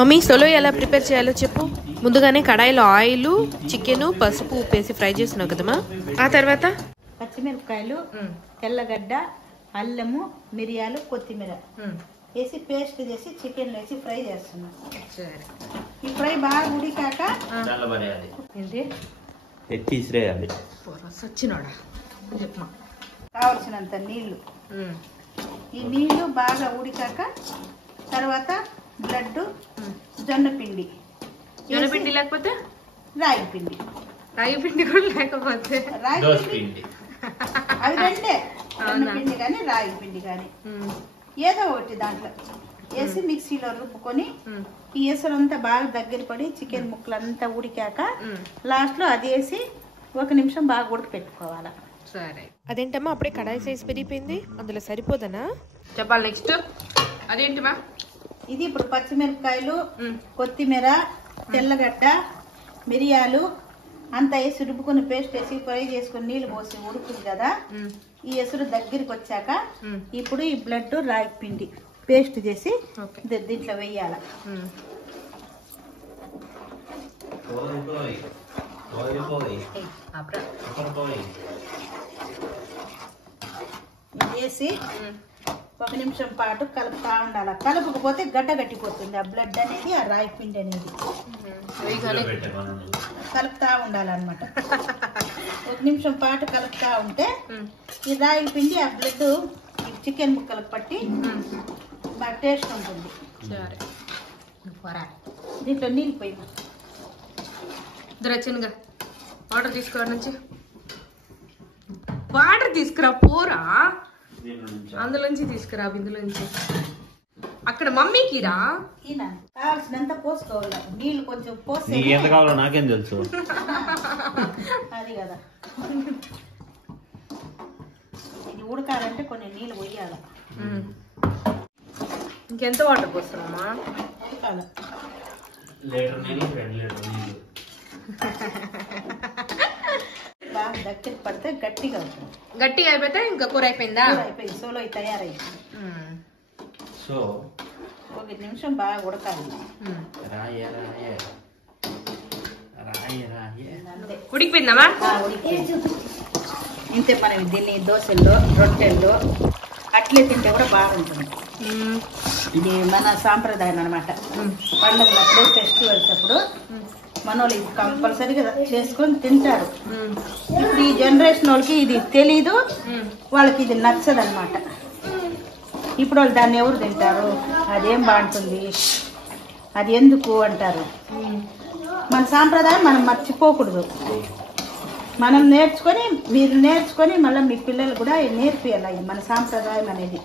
Mummy solo ఎలా prepare చేయాలో చెప్పు. ముందుగానే కడాయిలో ఆయిల్, చికెన్, పసుపు, ఉప్పు వేసి ఫ్రై చేస్తున్నావు కదమ్మా. ఆ తర్వాత పచ్చిమిరపకాయలు, తెల్లగడ్డ, అల్లము, మిరియాలు, కొత్తిమీర వేసి పేస్ట్ చేసి చికెన్ వేసి ఫ్రై చేస్తున్నాం. ఈ ఫ్రై బాగా ఉడికాక కావలసినంత నీళ్లు, ఈ నీళ్లు బాగా ఉడికాక తర్వాత బ్లడ్, జొన్న పిండి లేకపోతే రాగి పిండి, కూడా లేకపోతే రాగి పిండి అవి రెండే, జొన్న పిండి కానీ రాగి పిండి కానీ ఏదో ఒకటి దాంట్లో వేసి మిక్సీలో రుబ్బుకొని ఈ ఎసరంతా బాగా దగ్గర పడి చికెన్ ముక్కలంతా ఉడికాక లాస్ట్ లో అది వేసి 1 నిమిషం బాగా ఉడకపెట్టుకోవాలా. సరే. అదేంటమ్మా అప్పుడే కడాయి సైజ్ పెరిగిపోయింది, అందులో సరిపోదనా? చెప్పాలి. నెక్స్ట్ అదేంటిమా? ఇది ఇప్పుడు పచ్చిమిరపకాయలు, కొత్తిమీర, తెల్లగడ్డ, మిరియాలు అంతా వేసి రుబ్బుకొని పేస్ట్ వేసి ఫ్రై చేసుకుని నీళ్లు పోసి ఉడుకుతుంది కదా. ఈ ఎసురు దగ్గరికి వచ్చాక ఇప్పుడు ఈ బ్లడ్, రాగి పిండి పేస్ట్ చేసి దీంట్లో వెయ్యాల. వేసి 1 నిమిషం పాటు కలుపుతా ఉండాలి. కలుపుకపోతే గడ్డ గట్టిపోతుంది ఆ బ్లడ్ అనేది, ఆ రాగి పిండి అనేది. కలుపుతా ఉండాలన్నమాట. 1 నిమిషం పాటు కలుపుతా ఉంటే ఈ రాగి పిండి ఆ బ్లడ్ చికెన్ ముక్కలకు పట్టి బాగా టేస్ట్ ఉంటుంది. దీంట్లో నీళ్ళు పోయి చిన్నగా వాటర్ తీసుకోవడం నుంచి వాటర్ తీసుకురా పోరా, అందులోంచి తీసుకురా, ఇందులోంచి. అక్కడ మమ్మీకి రా కావాల్సినంత పోసుకోవాలి. నీళ్ళు కొంచెం పోసి ఎంత కావాలో నాకేం తెలుసు. అది కదా, ఇది ఉడకాలంటే కొన్ని నీళ్ళు పోయాలి. ఇంకెంత వాటర్ పోస్తామమ్మా? ఉడకాలి. బాగా దగ్గర పడితే గట్టిగా అవుతుంది. గట్టిగా అయిపోతే ఇంకా కూర అయిపోయిందా? అయిపోయింది, సోలో తయారైంది. సో 1 నిమిషం బాగా ఉడకాలి. ఉడికిపోయిందమ్మా? ఇంతే. మనం దీన్ని దోశల్లో, రొట్టెల్లో, అట్లే తింటే కూడా బాగుంటుంది. ఇది మన సాంప్రదాయం అనమాట. పండుగలప్పుడు, ఫెస్టివల్స్ అప్పుడు మనోళ్ళు ఇది కంపల్సరీగా చేసుకొని తింటారు. ఇప్పుడు ఈ జనరేషన్ వాళ్ళకి ఇది తెలీదు, వాళ్ళకి ఇది నచ్చదు అనమాట. ఇప్పుడు వాళ్ళు దాన్ని ఎవరు తింటారు, అదేం బాగుంటుంది, అది ఎందుకు అంటారు. మన సాంప్రదాయం మనం మర్చిపోకూడదు. మనం నేర్చుకొని, మీరు నేర్చుకొని మళ్ళీ మీ పిల్లలు కూడా నేర్పియాలి. ఇది మన సాంప్రదాయం అనేది.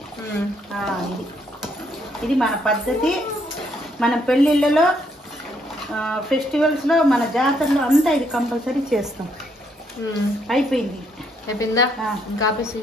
ఇది మన పద్ధతి. మన పెళ్ళిళ్ళలో, ఫెస్టివల్స్లో, మన జాతరలో అంతా ఇది కంపల్సరీ చేస్తాం. అయిపోయింది. అయిపోయిందా? ఇంకా ఆపేసి